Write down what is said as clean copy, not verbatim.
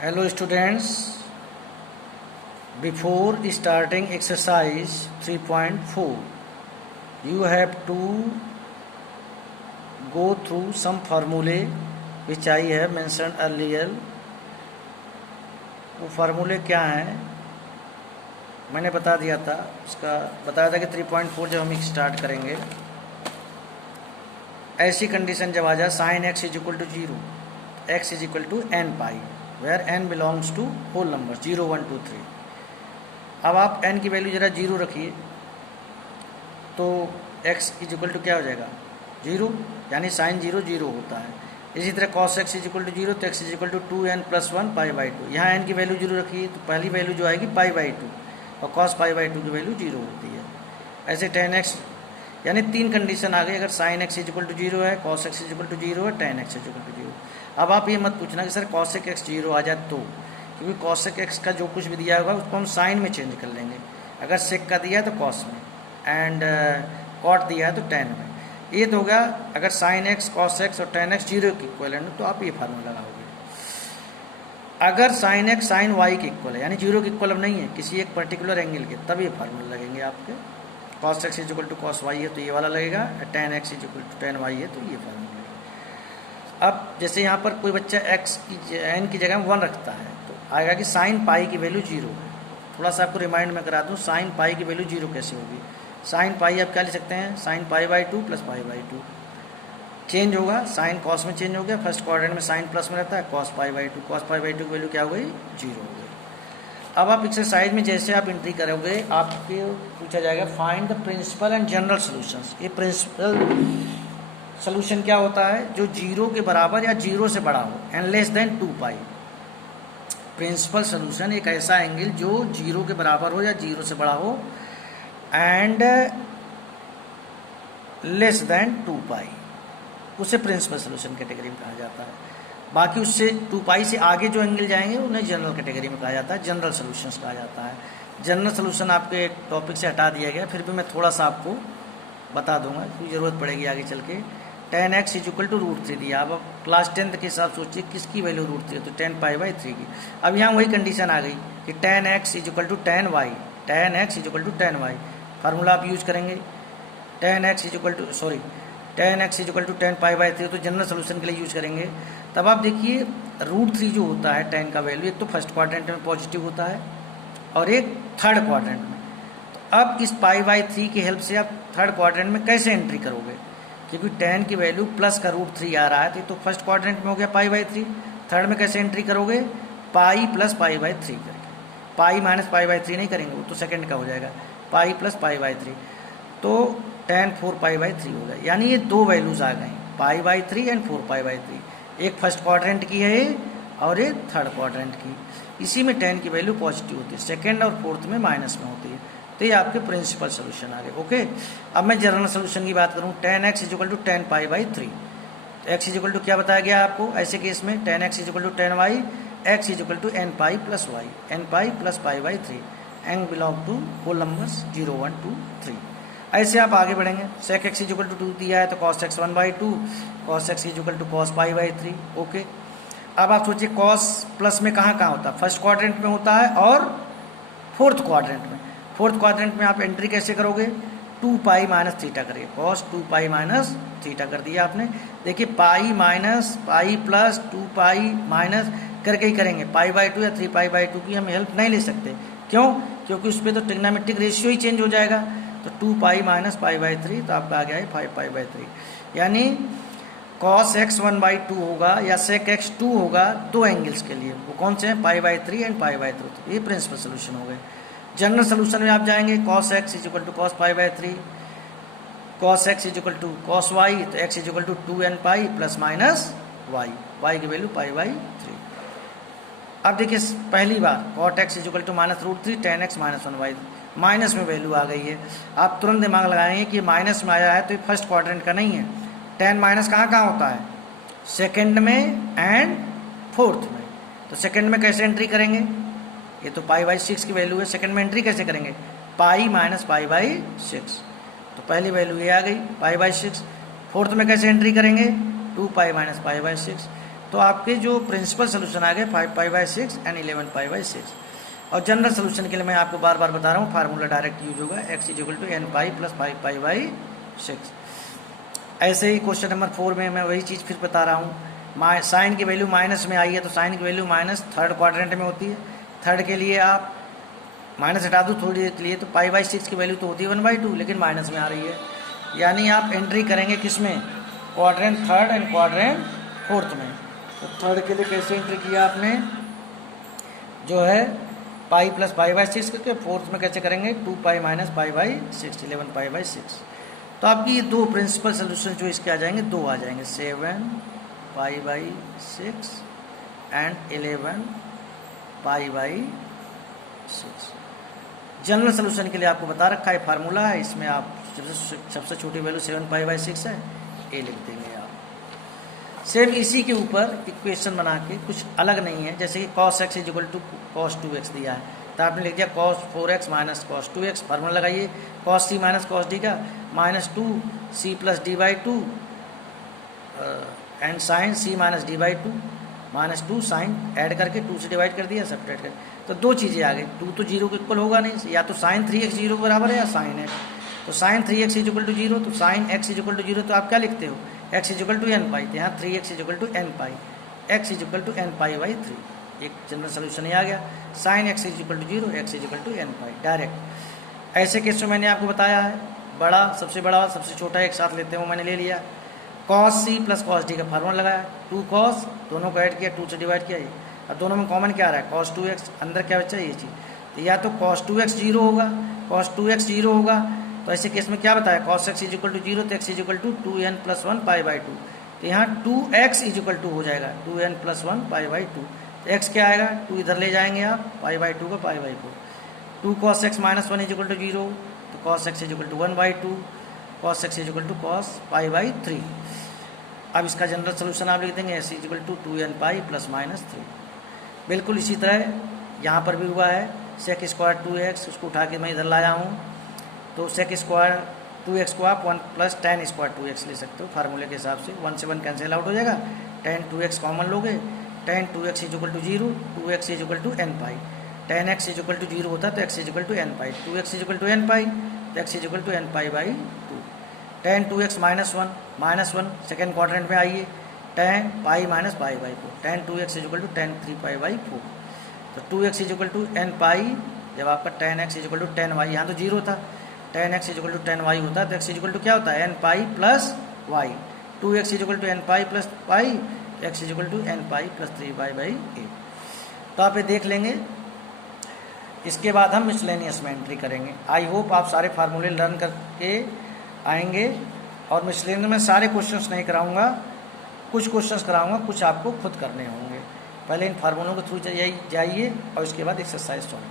Hello students, before starting exercise 3.4, you have to go through some formulae which I have mentioned earlier. वो फार्मूले क्या हैं मैंने बता दिया था, उसका बताया था कि 3.4 जब हम स्टार्ट करेंगे, ऐसी कंडीशन जब आ जाए sine x is equal to 0, x is equal to n pi, where n belongs to whole number 0, 1, 2, 3। अब आप n की वैल्यू जरा 0 रखिए तो x इज इक्वल टू क्या हो जाएगा 0, यानी साइन 0 0 होता है। इसी तरह cos x is equal to 0 तो x is equal to 2n + 1 π/2। यहाँ n की वैल्यू 0 रखिए तो पहली वैल्यू जो आएगी π/2 और cos π/2 की वैल्यू 0 होती है। ऐसे tan x, यानी तीन कंडीशन आ गई। अगर sine x is equal to 0 है, cos x is equal to 0 है, tan x is equal to 0। अब आप ये मत पूछना कि सर cosec x 0 आ जाए तो, क्योंकि cosec x का जो कुछ भी दिया होगा उसको हम साइन में चेंज कर लेंगे। अगर sec का दिया है तो cos में, एंड cot दिया है तो tan में। ये तो होगा अगर साइन x, cos x और tan x 0 के इक्वलेंट है तो आप ये फार्मूला लगाओगे। अगर साइन x साइन y के इक्वल है, यानी 0 के इक्वल अब नहीं है किसी एक पर्टिकुलर एंगल के, तब ये फार्मूला लगेंगे आपके। cos x is equal to cos y है तो ये वाला लगेगा, tan x is equal to tan y है तो ये फार्मूला। अब जैसे यहाँ पर कोई बच्चा x की n की जगह 1 रखता है तो आएगा कि साइन पाई की वैल्यू 0 है। थोड़ा सा आपको रिमाइंड में करा दूँ, साइन पाई की वैल्यू 0 कैसे होगी। साइन पाई आप क्या लिख सकते हैं, साइन π/2 + π/2। चेंज होगा, साइन कॉस में चेंज हो गया, फर्स्ट क्वाड्रेंट में साइन प्लस में रहता है, cos π/2, cos π/2 की वैल्यू क्या हो गई 0 हो गई। अब आप एक्सरसाइज में जैसे आप एंट्री करोगे आपके पूछा जाएगा find the principal and general solutions. ये प्रिंसिपल सोल्यूशन क्या होता है, जो 0 के बराबर या 0 से बड़ा हो and less than 2π। Principal solution एक ऐसा एंगल जो 0 के बराबर हो या 0 से बड़ा हो एंड लेस देन 2π, उसे प्रिंसिपल सोल्यूशन कैटेगरी में कहा जाता है। बाकी उससे 2π से आगे जो एंगल जाएंगे उन्हें जनरल कैटेगरी में कहा जाता है, जनरल सोल्यूशंस कहा जाता है। जनरल सोल्यूशन आपके टॉपिक से हटा दिया गया, फिर भी मैं थोड़ा सा आपको बता दूंगा क्योंकि ज़रूरत पड़ेगी आगे चल के। tan x is equal to √3 दिया। अब क्लास 10th के हिसाब सोचिए किसकी वैल्यू √3 है तो tan π/3 की। अब यहाँ वही कंडीशन आ गई कि tan x is equal to tan y, tan x is equal to tan y। Formula आप यूज करेंगे, tan x is equal to tan π/3 तो जनरल सोल्यूशन के लिए यूज करेंगे। तब आप देखिए √3 जो होता है tan का वैल्यू, एक तो फर्स्ट क्वाड्रेंट में पॉजिटिव होता है और एक थर्ड क्वाड्रेंट में। तो अब इस π/3 की हेल्प से आप थर्ड क्वाड्रेंट में कैसे एंट्री करोगे, क्योंकि tan की वैल्यू प्लस का √3 आ रहा है तो फर्स्ट क्वाड्रेंट में हो गया π/3। थर्ड में कैसे एंट्री करोगे, पाई प्लस π/3 करके। पाई माइनस π/3 नहीं करेंगे, वो तो सेकंड का हो जाएगा, पाई प्लस π/3 तो tan 4π/3 हो गया। यानी ये दो वैल्यूज आ गई, π/3 एंड 4π/3। एक फर्स्ट क्वाड्रेंट की है और एक थर्ड क्वाड्रेंट की। इसी में tan की वैल्यू पॉजिटिव होती है, सेकेंड और फोर्थ में माइनस में होती है। तो ये आपके प्रिंसिपल सोल्यूशन आ गए। ओके, अब मैं जनरल सोल्यूशन की बात करूँ, tan x is equal to tan π/3। x is equal to क्या बताया गया आपको ऐसे केस में, tan x is equal to tan y, x is equal to nπ + y, nπ + π/3, n belong to whole numbers 0, 1, 2, 3। ऐसे आप आगे बढ़ेंगे। sec x is equal to 2 दिया है तो cos x 1/2, cos x is equal to cos π/3। Okay, अब आप सोचिए cos प्लस में कहाँ कहाँ होता है, फर्स्ट क्वाड्रेंट में होता है और फोर्थ क्वाड्रेंट में। फोर्थ क्वाड्रेंट में आप एंट्री कैसे करोगे, 2π - थीटा करिए, cos 2π - थीटा कर दिया आपने। देखिए pi minus pi plus 2π minus करके ही करेंगे, π/2 या 3π/2 की हम हेल्प नहीं ले सकते। क्यों, क्योंकि उस पर तो ट्रिग्नोमेट्रिक रेशियो ही चेंज हो जाएगा। तो 2π - π/3 तो आपका आ गया है 5π/3। यानी cos x 1/2 होगा या sec x 2 होगा दो एंगल्स के लिए, वो कौन से हैं, π/3 एंड π/3। तो ये प्रिंसिपल सोल्यूशन हो गए। जनरल सोल्यूशन में आप जाएंगे, cos x is equal to cos π/3, cos x is equal to cos y, तो x is equal to 2nπ ± y, y की वैल्यू π/3। अब देखिए पहली बार cot x is equal to -√3 tan x -1/, minus में वैल्यू आ गई है। आप तुरंत दिमाग लगाएंगे कि माइनस में आया है तो ये फर्स्ट क्वाड्रेंट का नहीं है। tan माइनस कहाँ कहाँ होता है, सेकेंड में एंड फोर्थ में। तो सेकेंड में कैसे एंट्री करेंगे, ये तो π/6 की वैल्यू है, सेकंड में एंट्री कैसे करेंगे, पाई माइनस π/6। तो पहली वैल्यू ये आ गई π/6। फोर्थ में कैसे एंट्री करेंगे, 2π - π/6। तो आपके जो प्रिंसिपल सोल्यूशन आ गए 5π/6 एंड 11π/6। और जनरल सोल्यूशन के लिए मैं आपको बार बार बता रहा हूँ, फार्मूला डायरेक्ट यूज होगा, x = n π + 5π/6। ऐसे ही क्वेश्चन नंबर 4 में मैं वही चीज़ फिर बता रहा हूँ, साइन की वैल्यू माइनस में आई है तो साइन की वैल्यू माइनस थर्ड क्वाड्रेंट में होती है। थर्ड के लिए आप माइनस हटा दो थोड़ी देर के लिए तो π/6 की वैल्यू तो होती है 1/2, लेकिन माइनस में आ रही है। यानी आप एंट्री करेंगे किस में, quadrant third and quadrant fourth में। तो थर्ड के लिए कैसे एंट्री किया आपने, जो है पाई + π/6 करके, फोर्थ में कैसे करेंगे 2π - π/6 11π/6। तो आपकी ये दो प्रिंसिपल सोल्यूशन जो इसके आ जाएंगे, दो आ जाएंगे 7π/6 एंड 11π/6। जनरल सोल्यूशन के लिए आपको बता रखा है फार्मूला है, इसमें आप सबसे छोटी वैल्यू 7π/6 है, ए लिख देंगे आप। सेम इसी के ऊपर इक्वेशन बना के, कुछ अलग नहीं है, जैसे कि cos x = cos 2x दिया है तो आपने लिख दिया cos 4x - cos 2x। Formula लगाइए cos c - cos d का -2c + d/2 and sin c - d/2 -2 sin add करके 2 से डिवाइड कर दिया, सब्ट्रैक्ट कर, तो दो चीज़ें आ गई। 2 तो 0 के इक्वल होगा नहीं, या तो sin 3x 0 के बराबर है या sin x। तो sin 3x = 0, तो sin x = 0, तो आप क्या लिखते हो, x = nπ, तो यहाँ 3x = nπ, x = nπ/3। एक जनरल सोल्यूशन ही आ गया, sin x = 0, x = nπ direct. ऐसे केस में मैंने आपको बताया है, बड़ा सबसे बड़ा सबसे छोटा एक साथ लेते हैं, वो मैंने ले लिया। cos c + cos d का फार्मूला लगाया, 2 cos, दोनों को ऐड किया, 2 से डिवाइड किया, ये अब दोनों में कॉमन क्या आ रहा है cos 2x, अंदर क्या बचा ये चीज़, तो या तो cos 2x 0 होगा, cos 2x 0 होगा, तो ऐसे केस में क्या बताया cos x = 0, तो x = 2n + 1 π/2, तो यहाँ 2x = हो जाएगा 2n + 1 π/2। तो x क्या आएगा, 2 इधर ले जाएंगे आप, π/2 का π/4, 2 cos x - 1 = 0, तो cos x = 1/2, cos x = cos π/3। अब इसका जनरल सोल्यूशन आप लिख देंगे s = 2nπ ± 3। बिल्कुल इसी तरह यहाँ पर भी हुआ है, sec² 2x, उसको उठा के मैं इधर लाया हूँ, तो sec² 2x को आप 1 + tan² 2x ले सकते हो फार्मूले के हिसाब से, 1 से 1 कैंसिल आउट हो जाएगा, tan 2x कॉमन लोगे, tan 2x = 0, 2x = nπ, tan x = 0 होता है तो x = nπ, 2x = nπ, तो x = nπ/2, tan 2x - 1 second quadrant में आइए, tan π - π/4, tan 2x = tan 3π/4, तो 2x = nπ, जब आपका tan x = tan y, यहाँ तो 0 था, tan x = tan y होता है, तो x = क्या होता है nπ + y, 2x = nπ + y, x = nπ + 3π/8। तो आप ये देख लेंगे। इसके बाद हम मिसलेनियस में एंट्री करेंगे। आई होप आप सारे फार्मूले लर्न करके आएंगे, और मिसलेनियस में सारे क्वेश्चंस नहीं कराऊंगा, कुछ क्वेश्चंस कराऊंगा, कुछ आपको खुद करने होंगे। पहले इन फार्मूलों के थ्रू जाइए और इसके बाद एक्सरसाइज सॉल्व